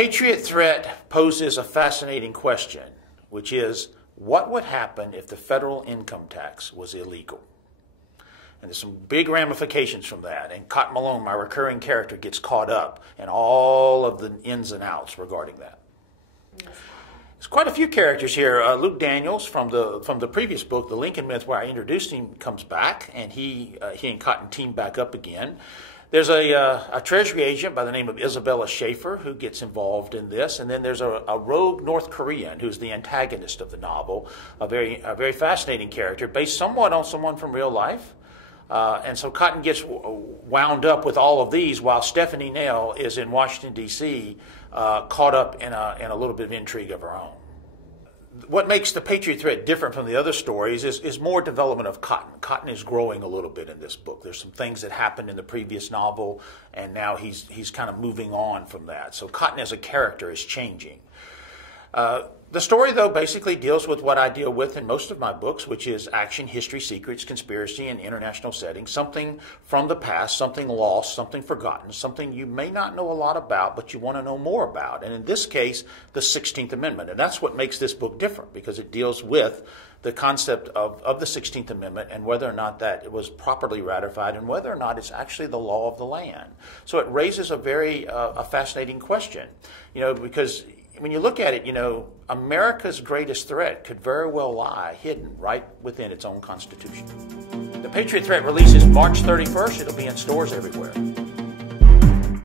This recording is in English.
Patriot threat poses a fascinating question, which is, what would happen if the federal income tax was illegal? And there's some big ramifications from that. And Cotton Malone, my recurring character, gets caught up in all of the ins and outs regarding that. There's quite a few characters here. Luke Daniels from the previous book, The Lincoln Myth, where I introduced him, comes back, and he and Cotton team back up again. There's a Treasury agent by the name of Isabella Schaefer who gets involved in this, and then there's a rogue North Korean who's the antagonist of the novel, a very fascinating character based somewhat on someone from real life. And so Cotton gets wound up with all of these while Stephanie Nelle is in Washington, D.C., caught up in a little bit of intrigue of her own. What makes the Patriot threat different from the other stories is more development of Cotton. Cotton is growing a little bit in this book. There's some things that happened in the previous novel, and now he's kind of moving on from that. So Cotton as a character is changing. The story, though, basically deals with what I deal with in most of my books, which is action, history, secrets, conspiracy, and international settings. Something from the past, something lost, something forgotten, something you may not know a lot about, but you want to know more about. And in this case, the 16th Amendment. And that's what makes this book different, because it deals with the concept of the 16th Amendment and whether or not that it was properly ratified and whether or not it's actually the law of the land. So it raises a very fascinating question, because when you look at it, America's greatest threat could very well lie hidden right within its own Constitution. The Patriot Threat releases March 31st. It'll be in stores everywhere.